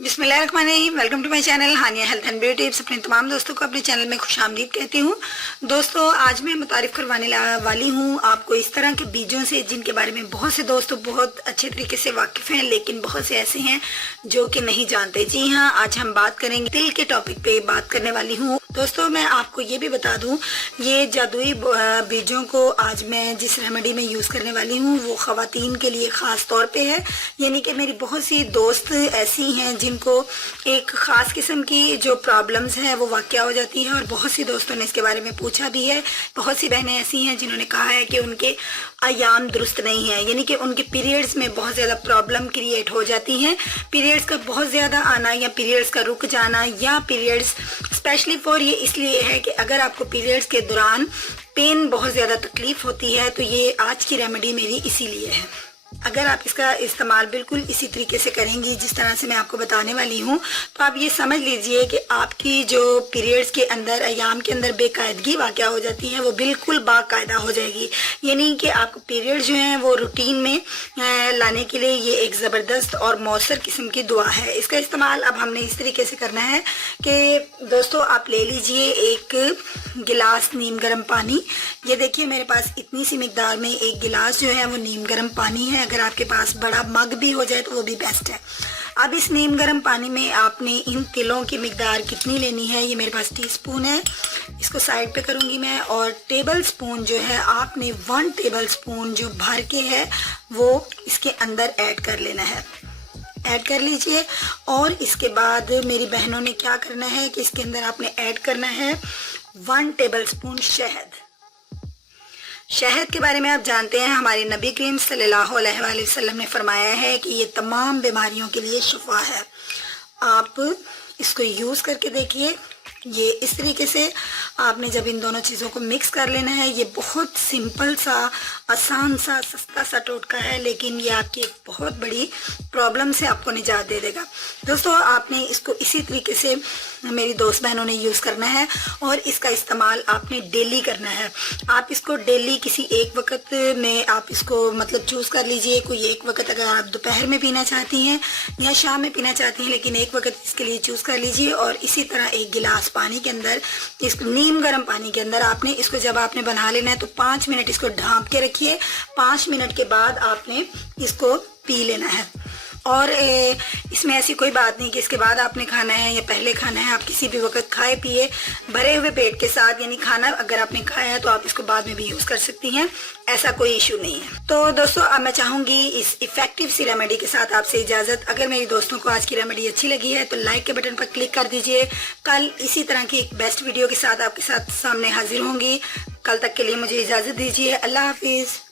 बिस्मिल्लाहिर्रहमानिर्रहीम। Welcome to my channel Hania health and beauty tips. अपने तमाम दोस्तों को अपने चैनल में खुशामदीद कहती हूँ। दोस्तों, आज मैं मुतारिफ करवाने वाली हूँ आपको इस तरह के बीजों से जिनके बारे में बहुत से दोस्तों बहुत अच्छे तरीके से वाकिफ़ हैं, लेकिन बहुत से ऐसे हैं जो कि नहीं जानते। जी हाँ, आज हम बात करेंगे तिल के टॉपिक पे बात करने वाली हूँ। दोस्तों, मैं आपको ये भी बता दूँ, ये जादुई बीजों को आज मैं जिस रेमेडी में यूज़ करने वाली हूँ वो ख़वातीन के लिए ख़ास तौर पे है। यानी कि मेरी बहुत सी दोस्त ऐसी हैं जिनको एक ख़ास किस्म की जो प्रॉब्लम्स हैं वो वाक़या हो जाती है, और बहुत सी दोस्तों ने इसके बारे में पूछा भी है। बहुत सी बहनें ऐसी हैं जिन्होंने कहा है कि उनके अयाम दुरुस्त नहीं है, यानी कि उनके पीरियड्स में बहुत ज़्यादा प्रॉब्लम क्रिएट हो जाती हैं। पीरियड्स का बहुत ज़्यादा आना या पीरियड्स का रुक जाना, या पीरियड्स स्पेशली फॉर ये इसलिए है कि अगर आपको पीरियड्स के दौरान पेन बहुत ज़्यादा तकलीफ़ होती है तो ये आज की रेमेडी मेरी इसीलिए है। अगर आप इसका इस्तेमाल बिल्कुल इसी तरीके से करेंगी जिस तरह से मैं आपको बताने वाली हूँ, तो आप ये समझ लीजिए कि आपकी जो पीरियड्स के अंदर अयाम के अंदर बेकायदगी वाक़या हो जाती है वो बिल्कुल बाकायदा हो जाएगी। यानी कि आपको पीरियड जो हैं वो रूटीन में लाने के लिए ये एक ज़बरदस्त और मौसर किस्म की दुआ है। इसका इस्तेमाल अब हमने इस तरीके से करना है कि दोस्तों, आप ले लीजिए एक गिलास नीम गर्म पानी। ये देखिए मेरे पास इतनी सी मिकदार में एक गिलास जो है वो नीम गर्म पानी है। अगर आपके पास बड़ा मग भी हो जाए तो वो भी बेस्ट है। अब इस नीम गर्म पानी में आपने इन तिलों की मिकदार कितनी लेनी है, ये मेरे पास टीस्पून है, इसको साइड पे करूँगी मैं। और टेबल स्पून जो है आपने 1 टेबल स्पून जो भर के है वो इसके अंदर ऐड कर लेना है। ऐड कर लीजिए। और इसके बाद मेरी बहनों ने क्या करना है कि इसके अंदर आपने ऐड करना है 1 टेबल स्पून शहद। शहद के बारे में आप जानते हैं, हमारे नबी करीम सल्लल्लाहु अलैहि वसल्लम ने फरमाया है कि ये तमाम बीमारियों के लिए शिफा है। आप इसको यूज़ करके देखिए। ये इस तरीके से आपने जब इन दोनों चीज़ों को मिक्स कर लेना है। ये बहुत सिंपल सा, आसान सा, सस्ता सा टोटका है, लेकिन ये आपकी एक बहुत बड़ी प्रॉब्लम से आपको निजात दे देगा। दोस्तों, आपने इसको इसी तरीके से मेरी दोस्त बहनों ने यूज़ करना है, और इसका इस्तेमाल आपने डेली करना है। आप इसको डेली किसी एक वक्त में आप इसको मतलब चूज़ कर लीजिए। कोई एक वक्त अगर आप दोपहर में पीना चाहती हैं या शाम में पीना चाहती हैं, लेकिन एक वक्त इसके लिए चूज़ कर लीजिए। और इसी तरह एक गिलास पानी के अंदर, इस नीम गर्म पानी के अंदर आपने इसको जब आपने बना लेना है तो 5 मिनट इसको ढाँप के रखिए। 5 मिनट के बाद आपने इसको पी लेना है। और इसमें ऐसी कोई बात नहीं कि इसके बाद आपने खाना है या पहले खाना है। आप किसी भी वक्त खाए पिए भरे हुए पेट के साथ, यानी खाना अगर आपने खाया है तो आप इसको बाद में भी यूज़ कर सकती हैं, ऐसा कोई इशू नहीं है। तो दोस्तों, अब मैं चाहूँगी इस इफेक्टिव सी रेमेडी के साथ आपसे इजाज़त। अगर मेरी दोस्तों को आज की रेमेडी अच्छी लगी है तो लाइक के बटन पर क्लिक कर दीजिए। कल इसी तरह की एक बेस्ट वीडियो के साथ आपके साथ सामने हाजिर होंगी। कल तक के लिए मुझे इजाज़त दीजिए। अल्लाह हाफिज़।